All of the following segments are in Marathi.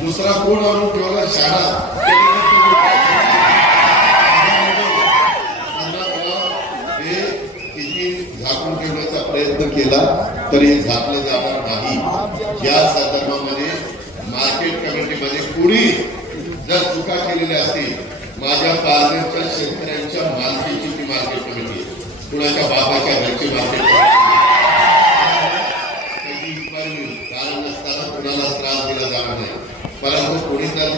दुसरा कोण आणून ठेवला? शाळा. हे किती झाकून ठेवण्याचा प्रयत्न केला तरी हे झाकलं जाणार नाही. या संदर्भामध्ये मार्केट कमिटीमध्ये कुणी जर चुका केलेल्या असतील माझ्या पालनेच्या शेतकऱ्यांच्या मालकीची ती मार्केट कमिटी कुणाच्या बाबाच्या घरची मार्केट कमिटी त्याची इन्क्वायरी होईल. कारण नसताना कुणाला त्रास दिला जाणार नाही परंतु कोणी जर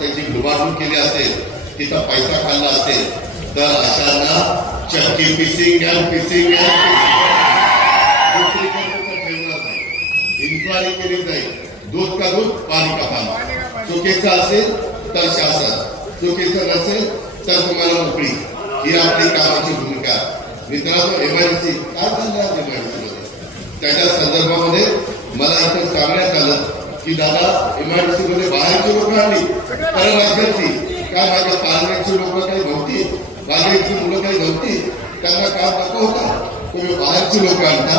मारून विभागून केली असेल तिथं पैसा खाल्ला असेल तर अशांना चक्की पिसिंग अँड पिसिंग इन्क्वायरी केली जाईल. दूध का दूध पाणी का पाणी. चुकीचं असेल तर शासन. चुकीचं नसेल तर तुम्हाला नोकरी ही आपली कामाची भूमिका. मित्रांनो एमआयडीसी काय झालं आज एमआयडीसी मध्ये? त्याच्या संदर्भामध्ये मला इथं सांगण्यात आलं. की दादा एमआयडीसी मध्ये बाहेरची लोक आणली परराज्याची काय माझ्या पालनाची लोक काही नव्हती? बागेची मुलं काही नव्हती? त्यांना काम नको होता? तुम्ही बाहेरची लोक आणता.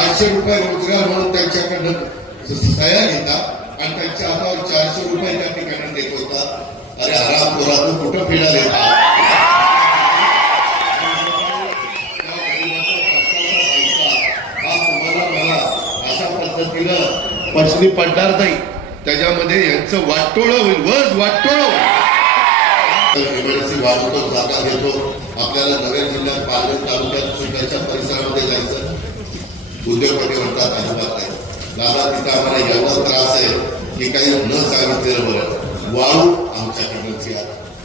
आठशे रुपये रोजगार म्हणून त्यांच्याकडनं सह्या घेता आणि त्यांच्या हातावर चारशे रुपये त्या ठिकाणी देत होता. अरे आराम पोरातून कुठं फिरायला येतात त्या गरिबाचा कष्टाचा पैसा हा तुम्हाला मला अशा पद्धतीनं पडणार नाही. त्याच्यामध्ये यांचं वाटोळं होईल वज वाटोळं होईल. वाढवतो जागा घेतो. आपल्याला नगर जिल्ह्यात पालघर तालुक्यात सुद्धाच्या परिसरामध्ये जायचं. उद्योगपती म्हणतात अजिबात नाही. दादा तिथं आम्हाला एवढा त्रास आहे की काही न सांगितलेलं बरं. वाळू आमच्याकडनंच या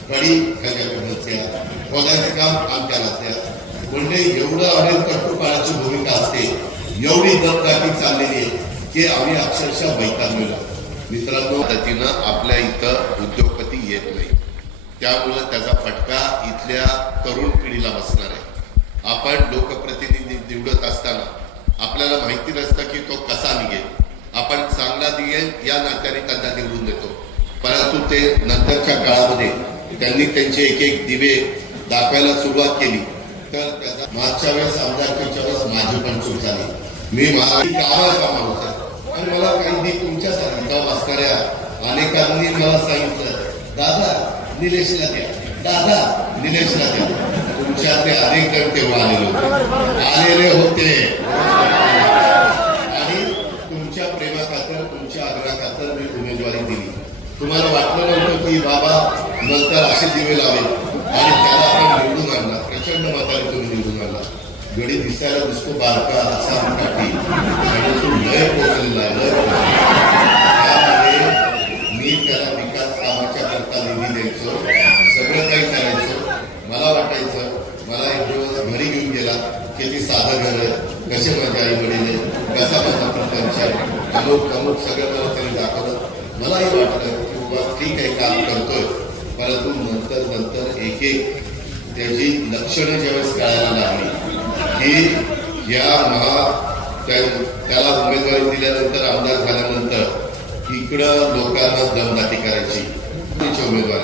कडी ह्याच्याकडनंच या खोदायचं काम आमच्यालाच या म्हणजे एवढं अनेक कट्टुकाळाची भूमिका असते. एवढी दमदाटी चाललेली आहे. ते आम्ही अक्षरशः वैतागलेलो मित्रांनो पद्धतीनं आपल्या इथं उद्योगपती येत नाही. त्यामुळं त्याचा फटका इथल्या तरुण पिढीला बसणार आहे. आपण लोकप्रतिनिधी निवडत असताना आपल्याला माहिती नसतं की तो कसा निघेल. आपण चांगला निघेल या नात्याने त्यांना निवडून देतो. परंतु ते नंतरच्या काळामध्ये त्यांनी त्यांचे एक एक दिवे दाखवायला सुरुवात केली. तर त्याचा मागच्या वेळेस आमदारकीच्या वेळेस माझी पण चूक झाली. मी माझी कामाला माणूस आणि मला काही तुमच्या तुमच्यासाठी गाव असणाऱ्या अनेकांनी मला सांगितलं दादा निलेशला द्या. दादा निलेशला द्या. तुमच्यातले अनेक जण तेव्हा आलेले होते. आलेले होते. आणि तुमच्या प्रेमाखातर तुमच्या आग्रहाखातर मी उमेदवारी दिली. तुम्हाला वाटलं नव्हतं की बाबा नंतर असे दिवे लावेल आणि त्याला आपण निवडून आणला प्रचंड मताने तुम्ही निवडून आणला गडी दिसायला दिसतो बारका असा काठी आणि तो लय पोचलेला लय त्यामध्ये मी त्याला विकास कामाच्या करता निधी द्यायचो सगळं काही करायचो. मला वाटायचं मला एक दिवस घरी घेऊन गेला किती साधं घर आहे कसे माझे आई वडील आहे कसा माझा प्रपंच आहे. अमुक अमुक सगळं मला त्यांनी दाखवलं. मलाही वाटलं की बाबा ठीक आहे काम करतोय. परंतु नंतर नंतर एक एक त्याची लक्षणं ज्यावेळेस कळायला लागली की या महा त्याला उमेदवारी दिल्यानंतर आमदार झाल्यानंतर इकडं लोकांना दमदाटी करायची. उमेदवार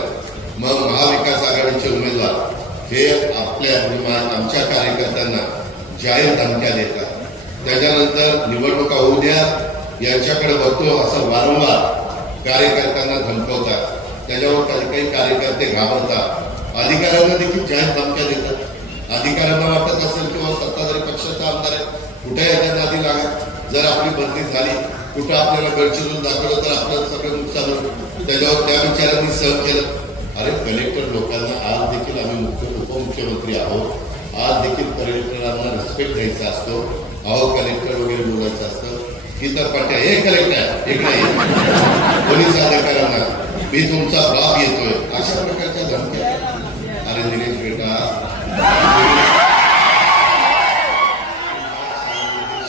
मग महाविकास आघाडीचे उमेदवार हे आपल्या अभिमान आमच्या कार्यकर्त्यांना जाहीर धमक्या देतात. त्याच्यानंतर निवडणुका होऊ द्या यांच्याकडे बघतो असं वारंवार कार्यकर्त्यांना धमकवतात. त्याच्यावर काही काही कार्यकर्ते घाबरतात. अधिकाऱ्यांना देखील जाहीर धमक्या देतात. अधिकाऱ्यांना वाटत असेल किंवा सत्ताधारी पक्षाचा आमदार आहे कुठे याच्या नादी लागत जर आपली बदली झाली कुठं आपल्याला गडचिरून दाखवलं तर आपलं सगळं नुकसान होतं त्याच्यावर त्या विचारांनी सहन केलं. अरे कलेक्टर लोकांना आज देखील आम्ही मुख्य उपमुख्यमंत्री आहोत. आज देखील कलेक्टरांना रिस्पेक्ट द्यायचा असतो. अहो कलेक्टर वगैरे बोलायचं असतं. इतर पाट्या हे कलेक्टर इकडे ये. पोलीस अधिकाऱ्यांना. मी तुमचा बाप येतोय. अशा प्रकारच्या धमक्या. अरे निलेश बेटा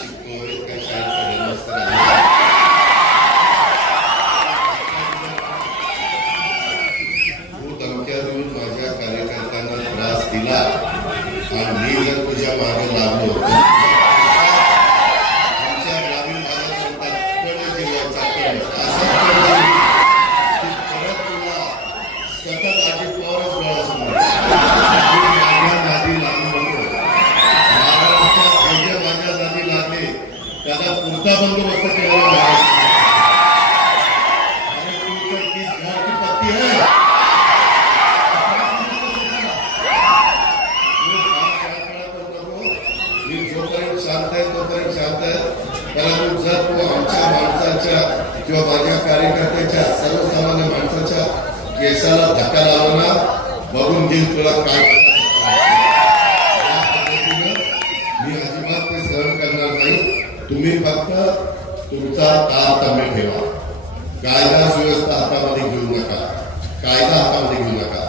शिकतोय का शाळेत सगळ्यांना असतं आहे? तू धमक्या देऊन माझ्या कार्यकर्त्यांना त्रास दिला आणि मी जर तुझ्या मागे लागलो आमच्या ग्रामीण भागात म्हणतात कड जिल्ह्याचा कड. असा कड की परत तुला सतत अजित पवारच गलती है मी जोपर्यंत शांत आहे तोपर्यंत शांत आहे परंतु जर तू आमच्या माणसाच्या किंवा माझ्या कार्यकर्त्याच्या सर्वसामान्य माणसाच्या केसाला धक्का लावला ना बघून घेईल तुला काय या पद्धतीनं मी अजिबात ते सहन करणार नाही तुम्ही फक्त तुमचा तारतम्य ठेवा. कायदा सुव्यवस्था हातामध्ये घेऊ नका. कायदा हातामध्ये घेऊ नका.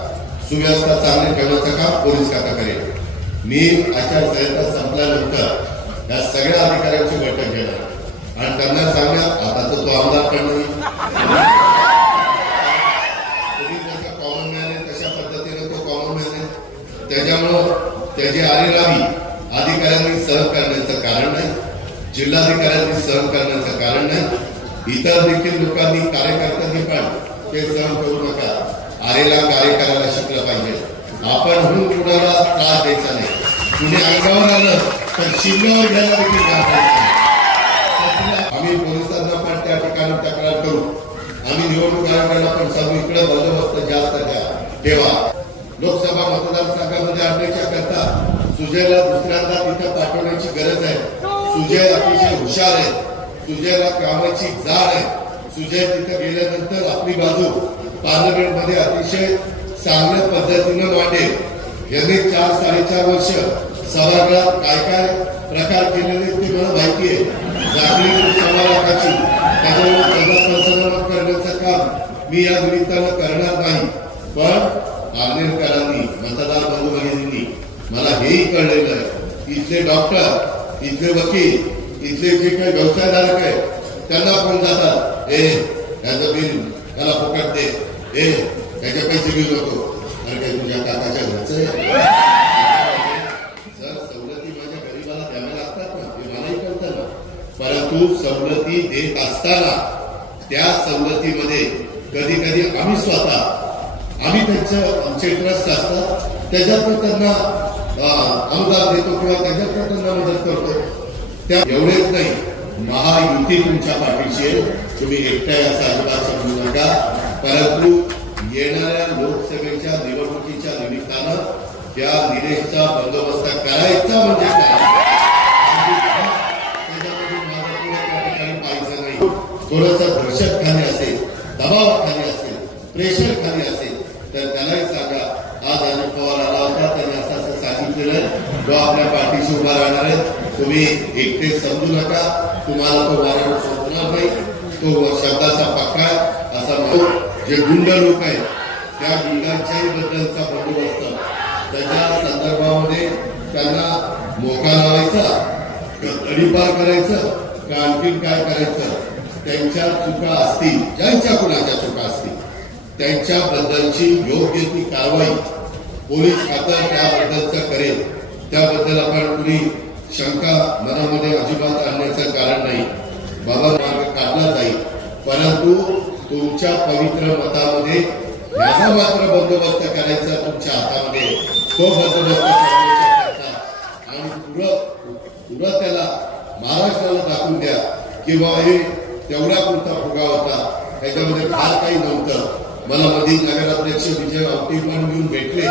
सुव्यवस्था चांगली ठेवण्याचं काम पोलीस काका करेल. मी आचारसंहिता संपल्यानंतर या सगळ्या अधिकाऱ्यांची बैठक घेणार. आणि त्यांना सांगणार आता तर तो आमदार पण नाही. तशा तो कॉमन त्याच्यामुळं त्याची आरेरावी अधिकाऱ्यांनी सहज करण्याचं कारण नाही. जिल्हाधिकाऱ्यांनी सहन करण्याचं कारण नाही. इतर देखील लोकांनी कार्यकर्त्यांनी पण ते सहन करू नका. आरेला कार्य करायला शिकलं पाहिजे. आपण होऊन कुणाला त्रास द्यायचा नाही. कुणी अंगावर आलं तर शिल्ल्यावर घ्यायला देखील आम्ही पोलिसांना पण त्या ठिकाणी तक्रार करू. आम्ही निवडणूक आयोगाला पण सांगू इकडे बंदोबस्त जास्त द्या. ठेवा. लोकसभा मतदारसंघामध्ये आणण्याच्या करता सुजयला दुसऱ्यांदा तिथं पाठवण्याची गरज आहे. सुजय अतिशय हुशार आहे सुजयला कामाची जाण आहे. सुजय तिथं गेल्यानंतर आपली बाजू पार्लमेंटमध्ये अतिशय चांगल्या पद्धतीनं मांडेल. यांनी चार साडेचार वर्ष सभागृहात काय काय प्रकार केलेले ते मला माहिती आहे. जागरी सव्वा त्याच्यामुळे करण्याचं काम मी या निमित्तानं करणार नाही. पण आंबेडकरांनी मतदार बंधू भगिनींनी मला हेही कळलेलं आहे. इथले डॉक्टर इथले वकील इथले जे काही व्यवसायधारक आहे त्यांना फोन जातात. ए त्याचं बिल त्याला फुकट दे. ए त्याचे पैसे घेऊ नको अरे काही तुझ्या काकाच्या घरचं सर जर सवलती माझ्या गरीबाला द्याव्या लागतात ना. ते मलाही करतात ना. परंतु सवलती देत असताना त्या सवलतीमध्ये कधी कधी आम्ही स्वतः आम्ही त्यांचं आमचे ट्रस्ट असतात. त्याच्यात त्यांना अनुदान देतो किंवा त्यांच्या मदत करतो त्या एवढेच नाही. महायुती तुमच्या पाठीशी आहे. तुम्ही एकट्या असं अजिबात समजू नका. परंतु येणाऱ्या लोकसभेच्या निवडणुकीच्या निमित्तानं त्या निलेशचा बंदोबस्त करायचा म्हणजे काय? ठिकाणी नाही. थोडस दहशत खाली असेल दबाव खाली असेल प्रेशर खाली असेल तर त्यालाही सांगा आज अजित पवार आला होता त्यांनी असं असं सांगितलेलं आहे तो आपल्या पाठीशी उभा राहणार आहे तुम्ही एकटे समजू नका. तुम्हाला तो वारंवार सोडणार नाही. तो शब्दाचा पक्का असा म्हणतो जे गुंड लोक आहेत त्या गुंडांच्याही बद्दलचा बंदोबस्त. त्याच्या संदर्भामध्ये त्यांना मोका लावायचा तडीपार करायचं का आणखीन काय करायचं त्यांच्या चुका असतील ज्यांच्या कुणाच्या चुका असतील त्यांच्याबद्दलची योग्य ती कारवाई पोलीस खातं त्याबद्दलचं करेल. त्याबद्दल आपण कुणी शंका मनामध्ये अजिबात आणण्याचं कारण नाही बाबा मार्ग काढला जाईल परंतु तुमच्या पवित्र मतामध्ये माझा मात्र बंदोबस्त करायचा तुमच्या हातामध्ये. तो बंदोबस्त करण्याच्या आणि पुरं पुरं त्याला महाराष्ट्राला दाखवून द्या. की बाबा हे तेवढा पुरता फुगा होता त्याच्यामध्ये फार काही नव्हतं. मला मध्ये नगराध्यक्ष विजय औटी पण घेऊन भेटले.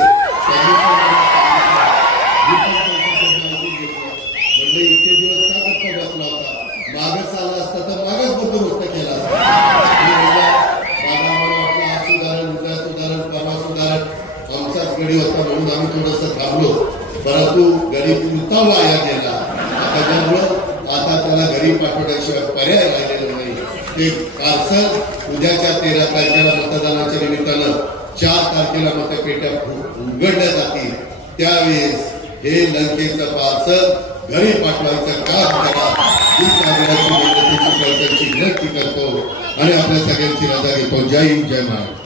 परंतु गरीब पुरता वाया गेला त्याच्यामुळं आता त्याला गरीब पाठवण्याशिवाय पर्याय राहिलेला नाही. ते कालसर उद्याच्या तेरा तारखेला मतदानाच्या निमित्तानं चार तारखेला मतपेट्या उघडल्या जातील. त्यावेळेस हे लंकेचं पार्सल घरी पाठवायचं काम करा. ही सागराची मदतीची कळकळीची विनंती करतो. आणि आपल्या सगळ्यांची रजा घेतो जय हिंद जय महाराज